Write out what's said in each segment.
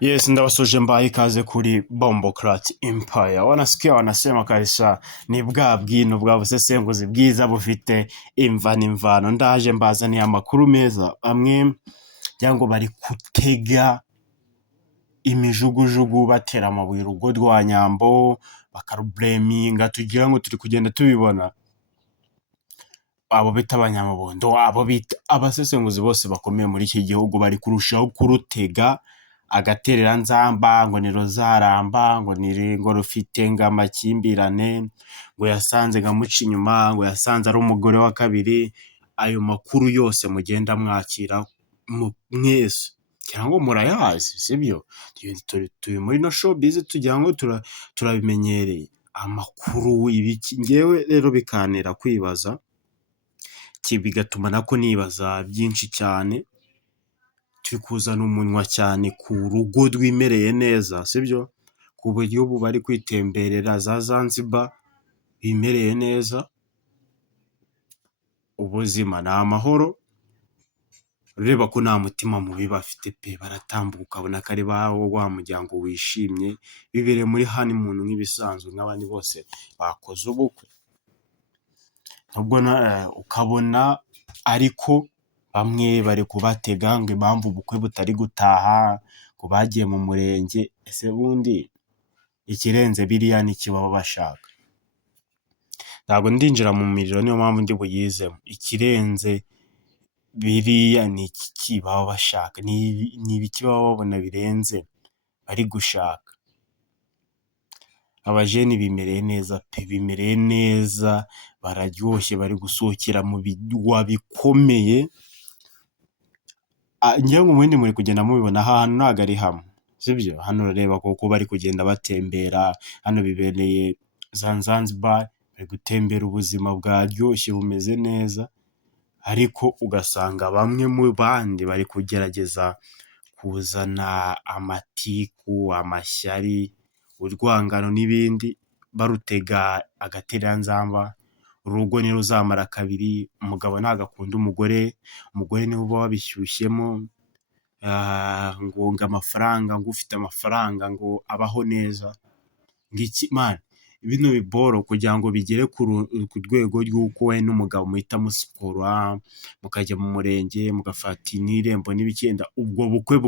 Yes, ndawasuje mbaye ikaze kuri Bombocrat Empire. Wanasikia wanasema kabisa ni bwa bwino bwa busesenguzi bwiza bufite imva n'imvano. Ndaje mbazaniye amakuru meza amwe cyangwa bari gutega imijugujugu batera amabuye urugo rwa Nyambo bakarubureminga, tugira ngo turi kugenda tubibona. Abo bita abanyamabondo, abo bita abasesenguzi bose bakomeye muri iki gihugu bari kurushaho kurutega agaterera nzamba ngo ni rozaramba ngo ni ngo rufite ngo amakimbirane ngo yasanze ngamuca inyuma ngo yasanze ari umugore wa kabiri. Ayo makuru yose mugenda mwakira mwese cyangwa murayazi, sibyo? Turi muri no showbiz tugira ngo turabimenyereye amakuru ibiki. Ngewe rero bikantera kwibaza, bigatuma nako nibaza byinshi cyane. Turi kuzana umunwa cyane ku rugo rwimereye neza, sibyo? Ku buryo ubu bari kwitemberera za Zanzibar bimereye neza, ubuzima ni amahoro, ureba ko nta mutima mubi bafite pe, baratambuka ukabona ko ari wa muryango wishimye bibereye muri honeymoon nk'ibisanzwe nk'abandi bose bakoze ubukwe. Nubwo ukabona ariko bamwe bari kubatega ngo impamvu ubukwe butari gutaha ngo bagiye mu murenge. Ese bundi ikirenze biriya n'iki baba bashaka? Ntabwo ndinjira mu miriro, niyo mpamvu ndi buyizemo. Ikirenze biriya ni iki baba bashaka? Ni ibiki baba babona birenze bari gushaka? Abajeni bimereye neza pe, bimereye neza, bararyoshye, bari gusohokera mu bigwa bikomeye. Ngira ngo ubundi muri kugenda mubibona ahantu ntabwo ari hamwe, sibyo? Hano urareba kuko bari kugenda batembera, hano bibereye Zanzibar, bari gutembera, ubuzima bwaryoshye bumeze neza, ariko ugasanga bamwe mu bandi bari kugerageza kuzana amatiku, amashyari, urwangano n'ibindi, barutega agatereranzamba. Urugo ntiruzamara kabiri, umugabo ntabwo akunda umugore, umugore niwe uba wabishyushyemo, ngo amafaranga, ngo ufite amafaranga ngo abaho neza. Ngiki man, bino biboro kugira ngo bigere ku rwego rw'uko we n'umugabo muhita musikora mukajya mu murenge mugafata n'irembo n'ibikenda, ubwo bukwe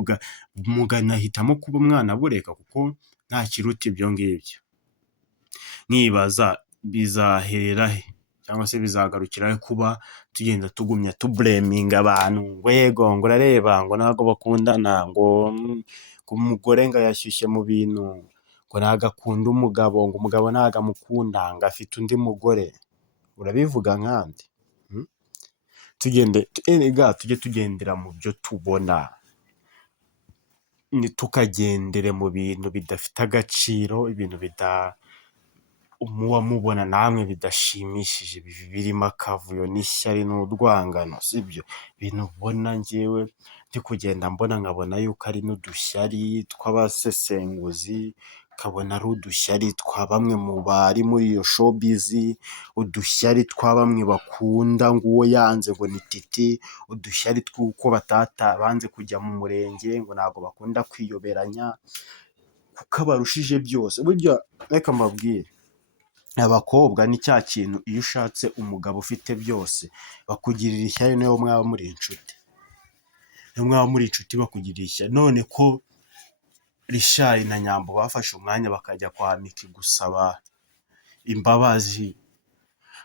muganahitamo kuba umwana bureka kuko nta kiruta ibyo ngibyo. Nibaza bizaherera he cyangwa se bizagarukira he kuba tugenda tugumya tubureminga abantu ngo yego ngo urareba ngo ntabwo bakundana, ngo umugore ngo yashyushye mu bintu, ngo ntabwo akunda umugabo, ngo umugabo ntabwo amukunda, ngo afite undi mugore. Urabivuga nkande? Tujye tugendera mu byo tubona, tukagendere mu bintu bidafite agaciro, ibintu muba mubona namwe bidashimishije, birimo akavuyo n'ishyari n'urwangano, sibyo? Ibintu ubona ngewe ndi kugenda mbona nkabona yuko ari n'udushyari tw'abasesenguzi, ukabona ari udushyari twa bamwe mu bari muri iyo showbiz, udushyari twa bamwe bakunda ngo uwo yanze ngo ni titi, udushyari tw'uko banze kujya mu murenge, ngo ntabwo bakunda kwiyoberanya kuko abarushije byose. Burya reka mbabwire, abakobwa ni cya kintu, iyo ushatse umugabo ufite byose bakugirira ishyari, niyo mwaba muri inshuti, bakugirira ishyari. None ko Richard na Nyambo bafashe umwanya bakajya kwa Miki gusaba imbabazi,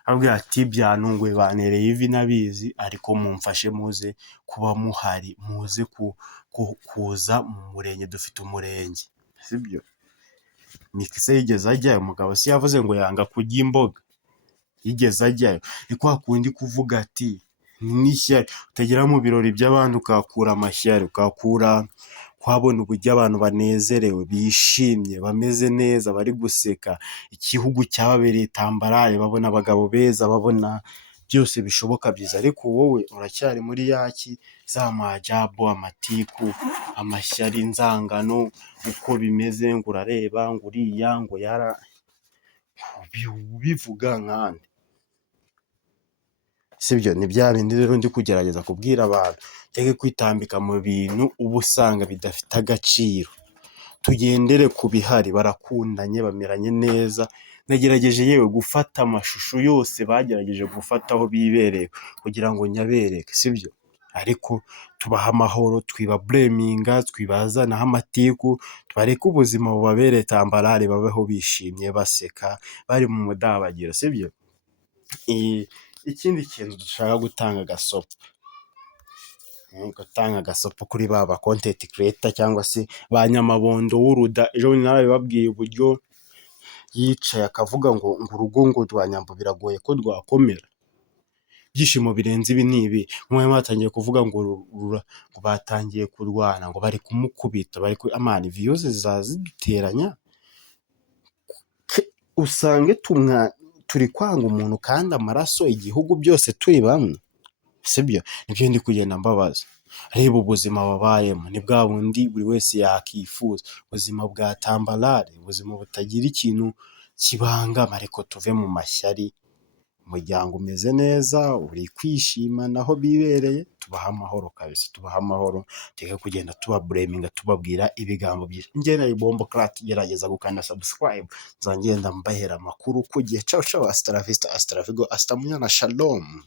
abwira ati byantunguye, banereye ivi nabizi, ariko mumfashe muze kuba muhari, muze kuza mu murenge, dufite umurenge, sibyo? Miki se yigeze ajyayo? Umugabo si yavuze ngo yanga kurya imboga? Yigeze ajyayo? Ni kwa kundi kuvuga ati n'ishyari, utagera mu birori by'abandi ukakura amashyari, ukakura kuhabona uburyo abantu banezerewe, bishimye, bameze neza, bari guseka, igihugu cyababereye tambarare, babona abagabo beza, babona byose bishoboka byiza, ariko wowe uracyari muri yaki za majabu, amatiku, amashyari, inzangano, uko bimeze, ngo urareba ngo uriya ngo bivuga nkande, sibyo? Ni bya bindi rero ndi kugerageza kubwira abantu, tege kwitambika mu bintu uba usanga bidafite agaciro, tugendere ku bihari, barakundanye bameranye neza, nagerageje yewe gufata amashusho yose bagerageje gufata aho bibereye kugira ngo nyabereke sibyo, ariko tubaha amahoro twibabureminga twibazanaho amatiku, tubareke ubuzima bubabereye tambarare babeho bishimye baseka bari mu mudabagiro sibyo. Ikindi kintu dushaka gutanga agasopo kuri ba kontenti kireta cyangwa se ba nyamabondo w'uruda. Ejo bundi narabibabwiye uburyo yicaye akavuga ngo urugo ngo rwa Nyambo biragoye ko rwakomera, ibyishimo birenze ibi ni ibi, mwe batangiye kuvuga ngo batangiye kurwana, ngo bari kumukubita, amani viyuzi zizaziduteranya usange turi kwanga umuntu kandi amaraso igihugu byose turi bamwe sibyo. Nibyo ndi kugenda mbabaza, reba ubuzima babayemo ni bwa bundi buri wese yakifuza, ubuzima bwa tambarare, ubuzima butagira ikintu kibangama, ariko tuve mu mashyari, umuryango umeze neza uri kwishimana aho bibereye, tubaha amahoro kabisa, tubaha amahoro, teke kugenda tubabureminga tubabwira ibigambo byinshi. Njye na Bombo Clat gerageza gukanda subscribe, nzagenda mbahera amakuru ku gihe. Ciao ciao, hasta la vista, hasta la vigo, hasta munyana, shalom.